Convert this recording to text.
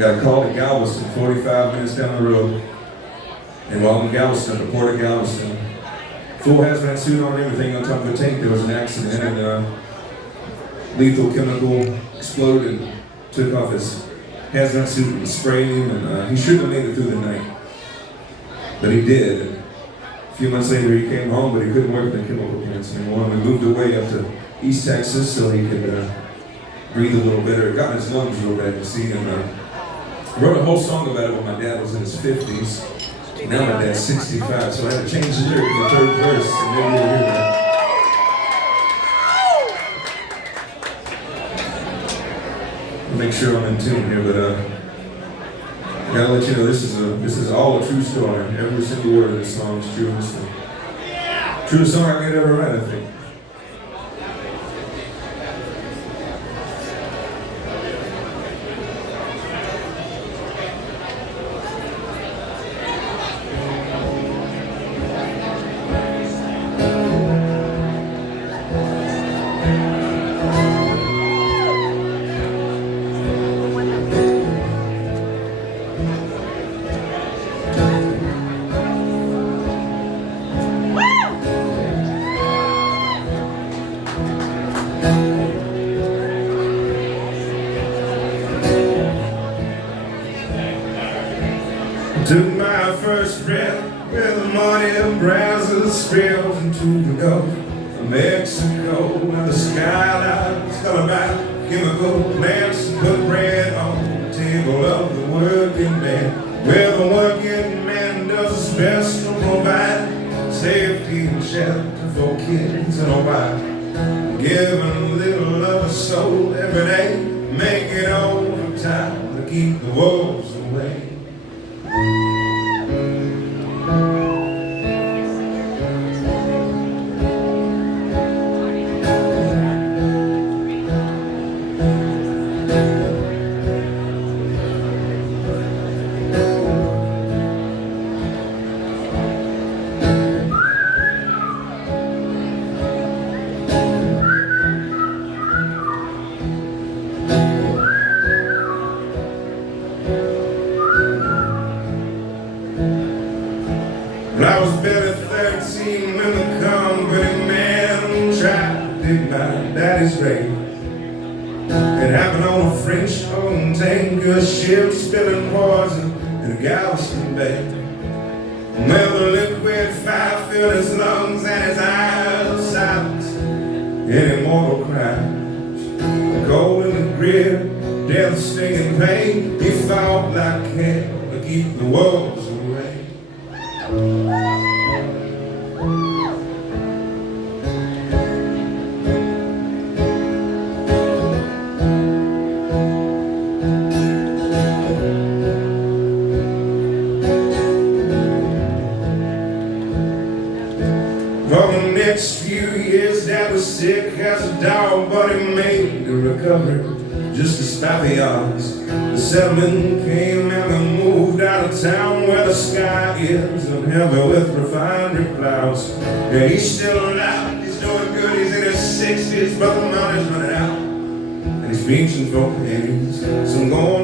got a call to Galveston, 45 minutes down the road. And while in Galveston, the port of Galveston, full hazmat suit on and everything on top of a tank, there was an accident and lethal chemical exploded and took off his hazmat suit and sprayed him, and he shouldn't have made it through the night. But he did. And a few months later he came home, but he couldn't work in the chemical plants anymore. And we moved away up to East Texas so he could breathe a little better. It got in his lungs real bad, you see. And I wrote a whole song about it when my dad was in his 50s. Now my dad's 65, so I had to change the lyric in the third verse, and maybe you'll hear that. I'll make sure I'm in tune here, but I gotta let you know this is all a true story. Every single word of this song is true. It's the truest song I could ever write, I think. Took my first breath with the money of Brazil spills into the Gulf of Mexico, where the skyline was colored by chemical plants and put bread on the table of the working man, where the working man does his best to provide safety and shelter for kids and a wife, giving a little of a soul every day, making overtime to keep the wolves away. I was barely 13 when the company man tried to dig my daddy's grave. It happened on a French-owned tanker ship spilling poison in the Galveston Bay. Well, the liquid fire filled his lungs and his eyes silenced any mortal cries. The cold in the grid, death, stinging pain, he fought like hell to keep the wolves away. For the next few years, Dad was sick as a dog, but he made a recovery just despite the odds. The settlement came and we moved out of town where the sky is heavy with refinery clouds. Yeah, he's still alive, he's doing good, he's in his 60s, but the money's running out, and he's reaching for pennies. So I'm going